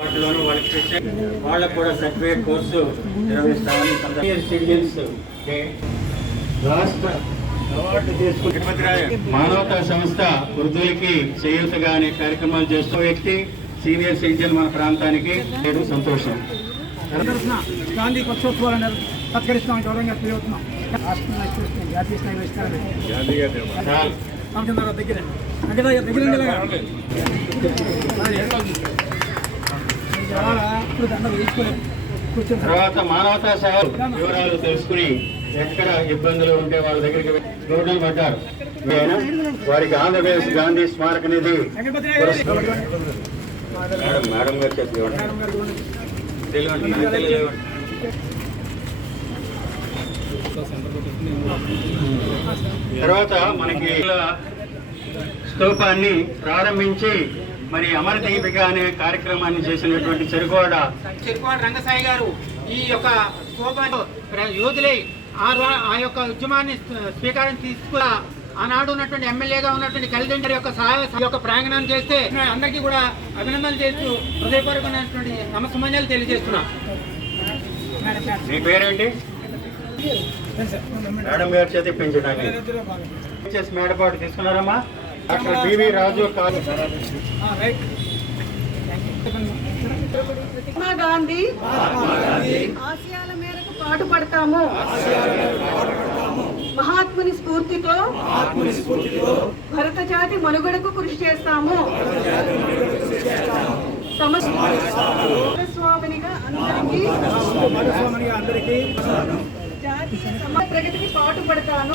వాటిలోనూ వాళ్ళకి వాళ్ళకు కూడా సర్టిఫికేట్ కోర్సు నిర్వహిస్తామని సిటిజన్స్ డే రాష్ట్ర అవార్డు మానవతా సంస్థ వృద్ధులకి చేయూతగా అనే కార్యక్రమాలు చేస్తూ వ్యక్తి సీనియర్ సిటిజన్ మన ప్రాంతానికి నేను సంతోషం. గాంధీ పక్షోత్సవాలను సత్కరిస్తామని గౌరవంగా చూస్తే జాతీయ స్థాయిలో ఇస్తారని దగ్గర. తర్వాత మానవతా సేవ వివరాలు తెలుసుకుని ఎక్కడ ఇబ్బందులు ఉంటే వాళ్ళ దగ్గరికి రోడ్లు పడ్డారు నేను వారికి ఆంధ్రప్రదేశ్ గాంధీ స్మారక నిధి. మేడం మేడం గారు చెప్పి ఇవ్వండి. తెలియండి, నాకు తెలియదు. తర్వాత మనకి స్తూపాన్ని ప్రారంభించి మరి అమర దీపిక అనే కార్యక్రమాన్ని చేసినటువంటి చెరుకోడ చెరుకువాడ రంగసాయి గారు ఈ యొక్క యోధులై ఆ యొక్క ఉద్యమాన్ని స్వీకారం తీసుకున్న ఆనాడు ఉన్నటువంటి ఎమ్మెల్యేగా ఉన్నటువంటి కలిదండ్రి యొక్క సహాయ సహ- యొక్క ప్రాంగణం చేస్తే అందరికీ కూడా అభినందనలు చేస్తూ హృదయపూర్వకమైనటువంటి నమస్సమాన్యాలు తెలియజేస్తున్నా. మీ పేరేంటి? మేడం గారి చేతి ఇప్పించడానికి చేసి మేడపాటు తీసుకున్నారమ్మా. Doctor B V Raju Mahatma Gandhi. ఆశయాల మేరకు పాటుపడతాము మహాత్ముని స్ఫూర్తితో భరత జాతి మనుగడకు కృషి చేస్తాము. స్వామినిగా అందరికీ జాతీయ సమాజ ప్రగతికి పాటుపడతాను